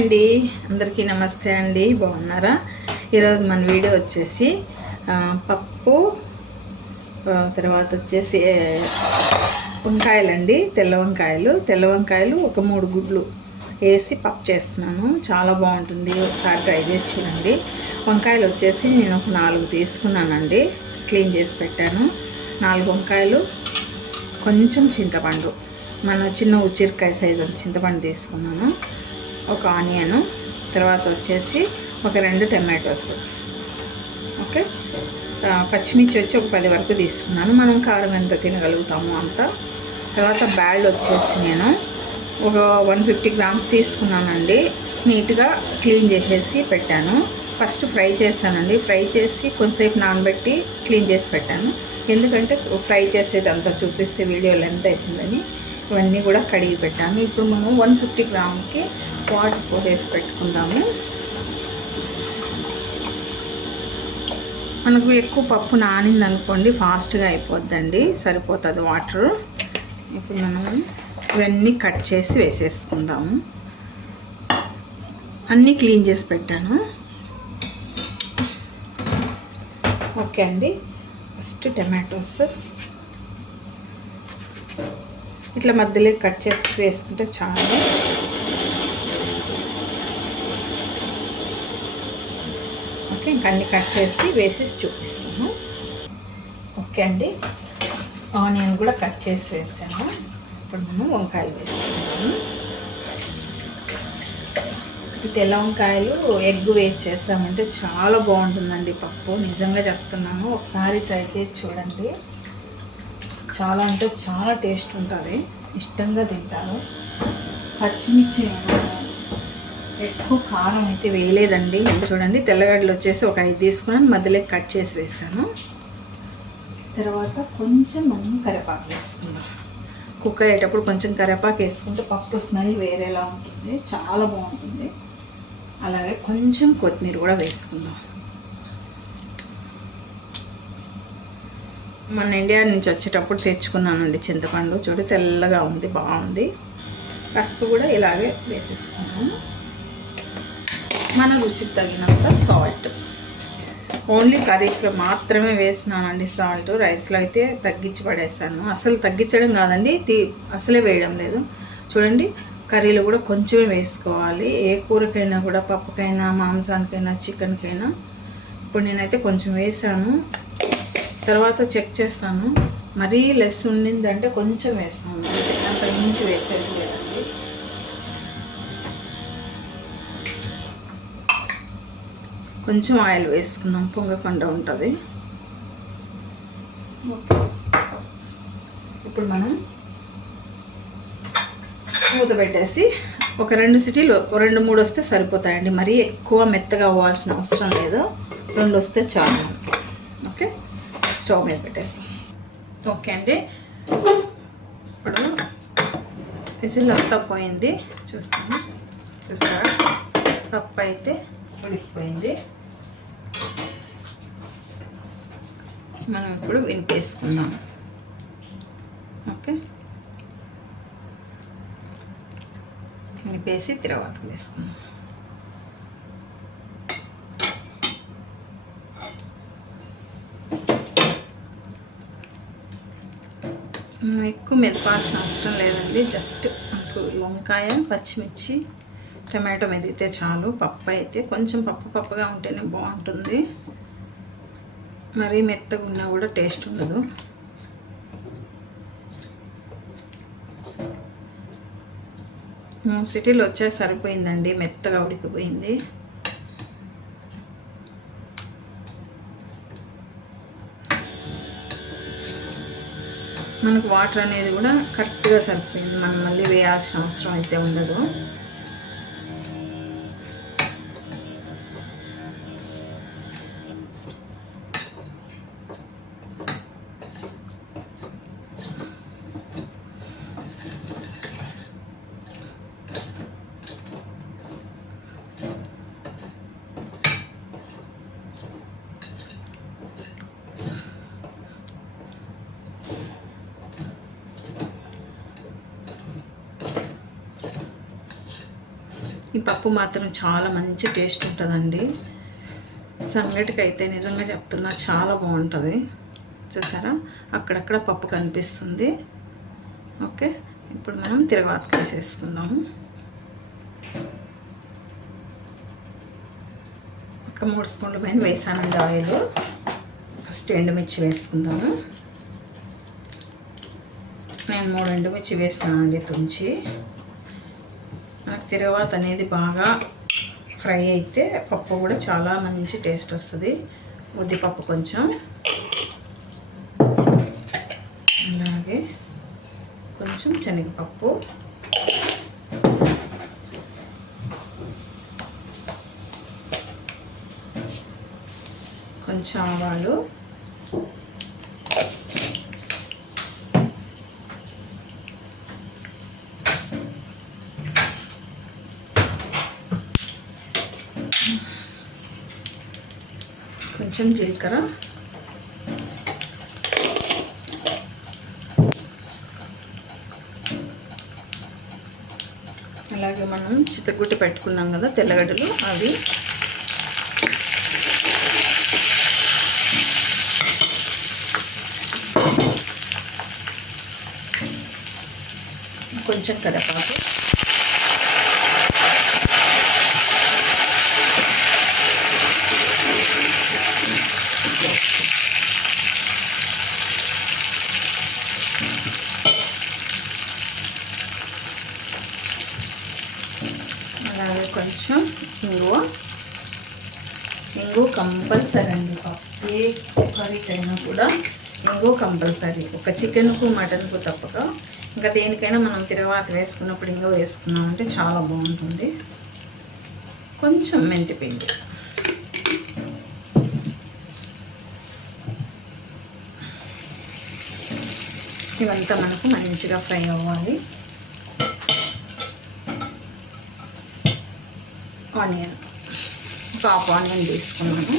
అండి. అందరికీ నమస్తే అండి. బాగున్నారా? ఈరోజు మన వీడియో వచ్చేసి పప్పు తర్వాత వచ్చేసి వంకాయలండి. తెల్ల వంకాయలు. తెల్ల వంకాయలు ఒక మూడు గుడ్లు వేసి పప్పు చేస్తున్నాను. చాలా బాగుంటుంది. ఒకసారి ట్రై చేసి చూడండి. వంకాయలు వచ్చేసి నేను ఒక నాలుగు తీసుకున్నానండి. క్లీన్ చేసి పెట్టాను. నాలుగు వంకాయలు కొంచెం చింతపండు. మన చిన్న ఉచిరికాయ సైజు చింతపండు తీసుకున్నాను. ఒక ఆనియన్ తర్వాత వచ్చేసి ఒక రెండు టమాటోస్. ఓకే? పచ్చిమిర్చి వచ్చి ఒక పది వరకు తీసుకున్నాను. మనం కారం ఎంత తినగలుగుతామో అంత. తర్వాత బ్యాళ్ళు వచ్చేసి నేను ఒక వన్ ఫిఫ్టీ గ్రామ్స్ తీసుకున్నానండి. నీట్గా క్లీన్ చేసేసి పెట్టాను. ఫస్ట్ ఫ్రై చేశానండి. ఫ్రై చేసి కొంతసేపు నానబెట్టి క్లీన్ చేసి పెట్టాను. ఎందుకంటే ఫ్రై చేసేది అంతా చూపిస్తే వీడియో లెంత్ అవుతుందని ఇవన్నీ కూడా కడిగి పెట్టాను ఇప్పుడు మనం వన్ ఫిఫ్టీ గ్రామ్కి వాటర్ పోసేసి పెట్టుకుందాము. మనకు ఎక్కువ పప్పు నానింది అనుకోండి ఫాస్ట్గా అయిపోద్దండి సరిపోతుంది వాటర్. ఇప్పుడు మనం ఇవన్నీ కట్ చేసి వేసేసుకుందాము అన్నీ క్లీన్ చేసి పెట్టాను. ఓకే అండి. First tomatoes. ఇట్లా మధ్యలో కట్ చేసి వేసుకుంటే చాలు. ఓకే ఇంకా అన్ని కట్ చేసి వేసేసి చూపిస్తాము ఓకే అండి ఆనియన్ కూడా కట్ చేసి వేసాను. ఇప్పుడు మనం వంకాయలు వేస్తున్నాము. ఈ తెల్ల వంకాయలు ఎగ్ వేసి చేసామంటే చాలా బాగుంటుందండి పప్పు. నిజంగా చెప్తున్నాను ఒకసారి ట్రై చేసి చూడండి. చాలా అంటే చాలా టేస్ట్ ఉంటుంది. ఇష్టంగా తింటారు పచ్చిమిర్చి ఎక్కువ కారం అయితే వేయలేదండి. చూడండి తెల్లగడ్డలు వచ్చేసి ఒక ఐదు తీసుకున్నాను. మధ్యలో కట్ చేసి వేసాను. తర్వాత కొంచెం మనం కరివేపాకు వేసుకుందాం. కుక్ అయ్యేటప్పుడు కొంచెం కరివేపాకు వేసుకుంటే పప్పు స్మెల్ వేరేలా ఉంటుంది. చాలా బాగుంటుంది. అలాగే కొంచెం కొత్తిమీర కూడా వేసుకుందాం. మన ఇండియా నుంచి వచ్చేటప్పుడు తెచ్చుకున్నానండి చింతపండు. చూడు తెల్లగా ఉంది బాగుంది. పసుపు కూడా ఇలాగే వేసేసుకున్నాము మన రుచికి తగినంత సాల్ట్. ఓన్లీ కర్రీస్లో మాత్రమే వేసినానండి సాల్ట్. రైస్లో అయితే తగ్గించి పడేసాను అసలు తగ్గించడం కాదండి తీ అసలే వేయడం లేదు. చూడండి కర్రీలో కూడా కొంచెమే వేసుకోవాలి. ఏ కూరకైనా కూడా పప్పుకైనా మాంసానికైనా చికెన్కైనా. ఇప్పుడు నేనైతే కొంచెం వేసాను. తర్వాత చెక్ చేస్తాను. మరీ లెస్ ఉండిందంటే కొంచెం వేస్తాను. అంత మించి వేసేది లేదండి. కొంచెం ఆయిల్ వేసుకుందాం పొంగకుండా ఉంటుంది. ఓకే. ఇప్పుడు మనం మూత పెట్టేసి ఒక రెండు సిటీలు రెండు మూడు వస్తే సరిపోతాయండి. మరీ ఎక్కువ మెత్తగా అవ్వాల్సిన అవసరం లేదు. రెండు వస్తే చాలు. ఓకే? స్టవ్ మీద పెట్టేస్తాం. ఓకే అండి. ఇప్పుడు విజిల్ అంతా పోయింది. చూస్తాను. చూస్తారా? పప్పు అయితే ఉడికిపోయింది. మనం ఇప్పుడు వినిపేసుకుందాం. ఓకే? వినిపేసి తర్వాత వేసుకుందాం. మనం ఎక్కువ మెదపాల్సిన అవసరం లేదండి. జస్ట్ మనకు వంకాయ పచ్చిమిర్చి టమాటో మెదిగితే చాలు. పప్పు అయితే కొంచెం పప్పు పప్పుగా ఉంటేనే బాగుంటుంది. మరీ మెత్తగా ఉన్నా కూడా టేస్ట్ ఉండదు. సిటీలో వచ్చే సరిపోయిందండి. మెత్తగా ఉడికిపోయింది. మనకు వాటర్ అనేది కూడా కరెక్ట్గా సరిపోయింది. మనం మళ్ళీ వేయాల్సిన అవసరం అయితే ఉండదు. ఈ పప్పు మాత్రం చాలా మంచి టేస్ట్ ఉంటుందండి. సంగటికి అయితే నిజంగా చెప్తున్నా చాలా బాగుంటుంది. చూసారా? అక్కడక్కడ పప్పు కనిపిస్తుంది. ఓకే? ఇప్పుడు మనం తిరగవాతకి వేసేసుకుందాము ఒక మూడు స్పూన్ల పైన వేసానండి ఆయిల్. ఫస్ట్ ఎండుమిర్చి వేసుకుందాము. నేను మూడు ఎండుమిర్చి వేసినానండి తుంచి. మనకు అనేది బాగా ఫ్రై అయితే పప్పు కూడా చాలా మంచి టేస్ట్ వస్తుంది. ఉద్దిపప్పు కొంచెం. అలాగే కొంచెం శనగపప్పు. కొంచెం ఆవాలు. కొంచెం జీలకర్ర. అలాగే మనం చిత్తగుట్టి పెట్టుకున్నాం కదా తెల్లగడ్డలు అవి. కొంచెం కరపాకు అలాగే కొంచెం ఇంగువ ఇంగు కంపల్సరీ అండి ఏ కర్రీకైనా కూడా ఇంగు కంపల్సరీ. ఒక చికెన్కు మటన్కు తప్పక. ఇంకా దేనికైనా మనం తిరగవాత వేసుకున్నప్పుడు ఇంగో వేసుకున్నామంటే చాలా బాగుంటుంది. కొంచెం మెంతిపిండి ఇవంతా మనకు మంచిగా ఫ్రై అవ్వాలి. ఆనియన్. హాఫ్ ఆనియన్ తీసుకున్నాను.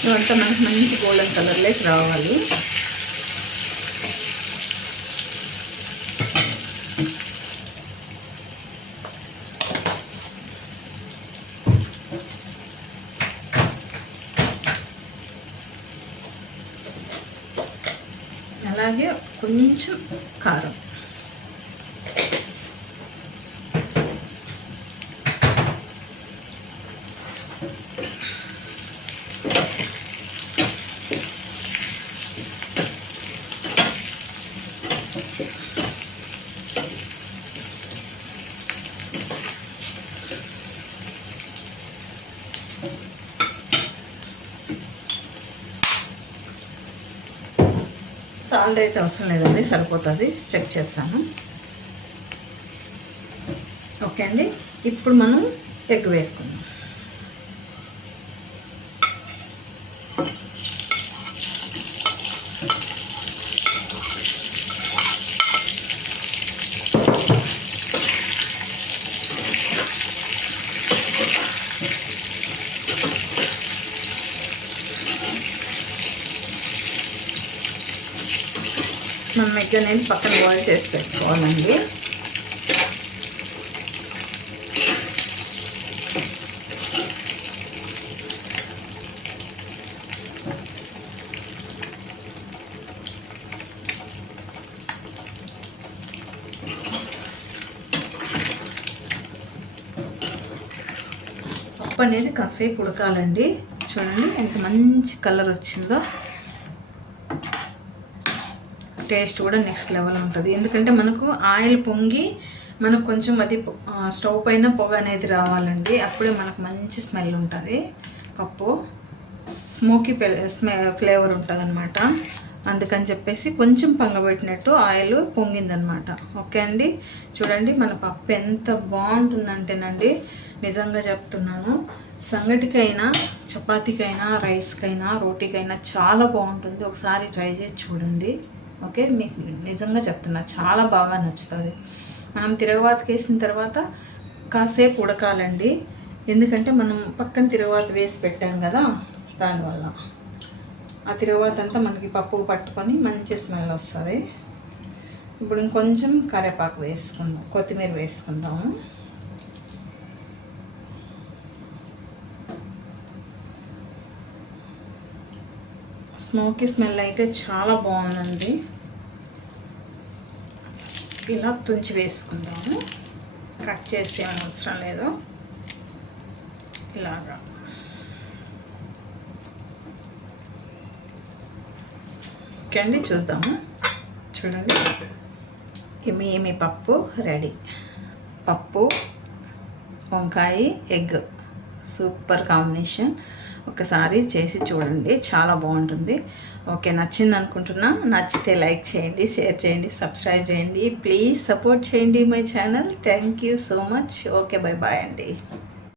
ఇవంతా మనకి మంచి గోల్డెన్ కలర్లోకి రావాలి అలాగే కొంచెం కారం. సాల్ట్ అయితే అవసరం లేదండి సరిపోతుంది. చెక్ చేస్తాను. ఓకే అండి? ఇప్పుడు మనం ఎగ్ వేసుకుందాం. మనం అనేది పక్కన బాయిల్ చేసి పెట్టుకోవాలండి. పప్పు అనేది కాసేపు ఉడకాలండి. చూడండి ఎంత మంచి కలర్ వచ్చిందో. టేస్ట్ కూడా నెక్స్ట్ లెవెల్ ఉంటుంది. ఎందుకంటే మనకు ఆయిల్ పొంగి మనకు కొంచెం అది స్టవ్ పైన పొగ అనేది రావాలండి. అప్పుడే మనకు మంచి స్మెల్ ఉంటుంది. పప్పు స్మోకీ స్మె ఫ్లేవర్ ఉంటుంది అనమాట అందుకని చెప్పేసి కొంచెం పంగబెట్టినట్టు ఆయిల్ పొంగిందనమాట ఓకే అండి? చూడండి మన పప్పు ఎంత బాగుంటుందంటేనండి నిజంగా చెప్తున్నాను. సంగటికైనా చపాతీకైనా రైస్కైనా రోటీకైనా చాలా బాగుంటుంది. ఒకసారి ట్రై చేసి చూడండి. ఓకే? మీకు నిజంగా చెప్తున్నా. చాలా బాగా నచ్చుతుంది. మనం తిరగవాతకి వేసిన తర్వాత కాసేపు ఉడకాలండి. ఎందుకంటే మనం పక్కన తిరగవాత వేసి పెట్టాం కదా దానివల్ల. ఆ తిరువాత అంతా మనకి పప్పు పట్టుకొని మంచి స్మెల్ వస్తుంది. ఇప్పుడు ఇంకొంచెం కరివేపాకు వేసుకుందాం కొత్తిమీర వేసుకుందాము. స్మోకీ స్మెల్ అయితే చాలా బాగుందండి. ఇలా తుంచి వేసుకుందాము. కట్ చేసే అవసరం లేదు. ఇలాగా. ఓకే అండి చూద్దాము. చూడండి. ఏమి పప్పు? రెడీ. పప్పు వంకాయ ఎగ్. Super combination. ఒకసారి చేసి చూడండి. చాలా బాగుంటుంది. ఓకే నచ్చింది అనుకుంటున్నా నచ్చితే లైక్ చేయండి షేర్ చేయండి సబ్స్క్రైబ్ చేయండి. ప్లీజ్ సపోర్ట్ చేయండి my channel. Thank you so much. Okay bye bye అండి.